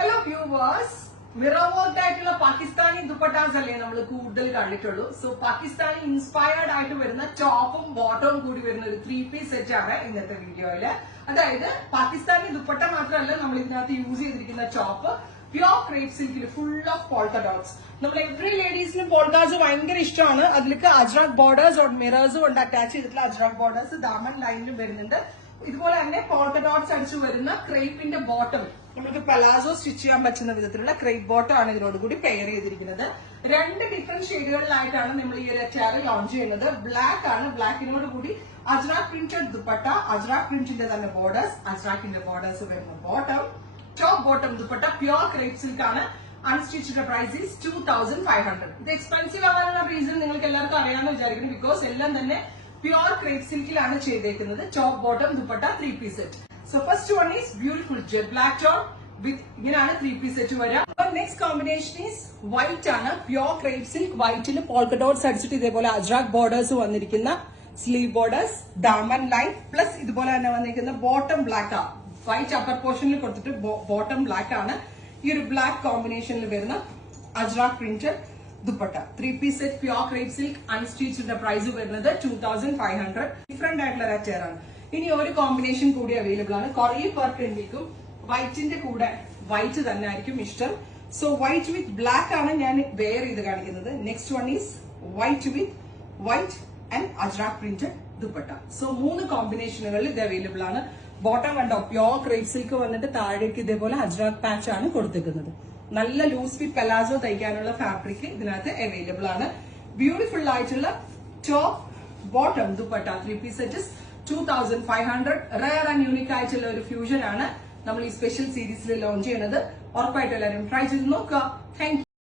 Hello viewers, mirror work ആയിട്ടുള്ള പാകിസ്ഥാനി ദുപ്പട്ടാസ് അല്ലേ നമ്മൾ കൂടുതൽ കണ്ടിട്ടുള്ളൂ. സോ പാകിസ്ഥാനി ഇൻസ്പയർഡ് ആയിട്ട് വരുന്ന ടോപ്പും ബോട്ടവും കൂടി വരുന്ന ഒരു 3-piece സെറ്റ് ആണ് ഇന്നത്തെ വീഡിയോയില്. അതായത് പാകിസ്ഥാനി ദുപ്പട്ട മാത്രമല്ല നമ്മൾ ഇതിനകത്ത് യൂസ് ചെയ്തിരിക്കുന്ന ടോപ്പ് പ്യോർ ക്രേപ്പ് സിൽക്കിൽ ഫുൾ ഓഫ് പോൾക്ക ഡോട്ട്സ്. നമ്മൾ എവറി ലേഡീസിനും പോൾക്കാസ് ഭയങ്കര ഇഷ്ടമാണ്. അതിലേക്ക് അജ്രാക് ബോർഡേഴ്സ് മിറേഴ്സും ഉണ്ട് അറ്റാച്ച് ചെയ്തിട്ടുള്ള അജ്രാക് ബോർഡേഴ്സ് ദാമൻ ലൈനിലും വരുന്നുണ്ട്. ഇതുപോലെ തന്നെ പോൾക്ക ഡോട്ട്സ് അടിച്ചു വരുന്ന ക്രേപ്പിന്റെ ബോട്ടം നമുക്ക് പലാസോ സ്റ്റിച്ച് ചെയ്യാൻ പറ്റുന്ന വിധത്തിലുള്ള ക്രേപ്പ് ബോട്ടം ആണ് ഇതിനോടുകൂടി പെയർ ചെയ്തിരിക്കുന്നത്. രണ്ട് ഡിഫറെന്റ് ഷെയ്ഡുകളിലായിട്ടാണ് നമ്മൾ ഈ ഒരു അറ്റാർ ലോഞ്ച് ചെയ്യുന്നത്. ബ്ലാക്ക് ആണ്, ബ്ലാക്കിനോട് കൂടി അജ്രാക് പ്രിന്റഡ് ദുപ്പട്ട, അജ്രാക് പ്രിന്റിന്റെ തന്നെ ബോർഡേഴ്സ്, അജ്രാക്കിന്റെ ബോർഡേഴ്സ് വരുന്ന bottom, top bottom dupatta pure crepe silk ആണ്. അൺസ്റ്റിച്ചിന്റെ പ്രൈസ് ഈസ് 2500. ഇത് എക്സ്പെൻസീവ് ആവാനുള്ള റീസൺ നിങ്ങൾക്ക് എല്ലാവർക്കും അറിയാമെന്ന് വിചാരിക്കുന്നു. ബിക്കോസ് എല്ലാം തന്നെ പ്യോർ ക്രേപ്പ് സിൽക്കിലാണ് ചെയ്തേക്കുന്നത്. Top bottom dupatta 3-piece set. So first one is beautiful jet black top with ഇങ്ങനെയാണ് 3-piece സെറ്റ് വരാം. നെക്സ്റ്റ് കോമ്പിനേഷൻ ഈസ് വൈറ്റ് ആണ്, പ്യോർ ക്രേപ്പ് സിൽക്ക് വൈറ്റിൽ പോൾക്ക ഡോട്ട്സ് അടിച്ചിട്ട് ഇതേപോലെ അജ്രാക് ബോർഡേഴ്സ് വന്നിരിക്കുന്ന സ്ലീവ് ബോർഡേഴ്സ്, ദാമൻ ലൈൻ പ്ലസ് ഇതുപോലെ തന്നെ വന്നിരിക്കുന്ന ബോട്ടം ബ്ലാക്ക് ആണ്. വൈറ്റ് അപ്പർ പോർഷനിൽ കൊടുത്തിട്ട് ബോട്ടം ബ്ലാക്ക് ആണ്. ഈ ഒരു ബ്ലാക്ക് കോമ്പിനേഷനിൽ വരുന്ന ajrak printed dupatta 3-piece set pure crepe silk അൺസ്റ്റിച്ചിന്റെ പ്രൈസ് വരുന്നത് 2500. ഡിഫറെന്റ് ആയിട്ടുള്ള ഒരു അറ്റയർ ആണ്. ഇനി ഒരു കോമ്പിനേഷൻ കൂടി അവൈലബിൾ ആണ്. കുറേ പേർക്ക് ഉണ്ടെങ്കിലും വൈറ്റിന്റെ കൂടെ വൈറ്റ് തന്നെ ആയിരിക്കും ഇഷ്ടം. സോ വൈറ്റ് വിത്ത് ബ്ലാക്ക് ആണ് ഞാൻ വെയർ ചെയ്ത് കാണിക്കുന്നത്. Next one is white with white and ajrak printed dupatta. So 3 കോമ്പിനേഷനുകളിൽ ഇത് അവൈലബിൾ ആണ്. ബോട്ടം കണ്ടോ, പ്യോർ ക്രേപ്പ് സിൽക്ക് വന്നിട്ട് താഴേക്ക് ഇതേപോലെ അജ്രാക് പാച്ച് ആണ് കൊടുത്തിരിക്കുന്നത്. നല്ല ലൂസ് ഫിറ്റ് പലാസോ തയ്ക്കാനുള്ള ഫാബ്രിക് ഇതിനകത്ത് അവൈലബിൾ ആണ്. ബ്യൂട്ടിഫുൾ ആയിട്ടുള്ള top bottom dupatta 3-piece set 2500. Rare and unique ആയിട്ടുള്ള ഒരു ഫ്യൂഷൻ ആണ് നമ്മൾ ഈ സ്പെഷ്യൽ സീരീസിൽ ലോഞ്ച് ചെയ്യുന്നത്. ഉറപ്പായിട്ടും എല്ലാവരും ട്രൈ ചെയ്ത് നോക്കുക. Thank you.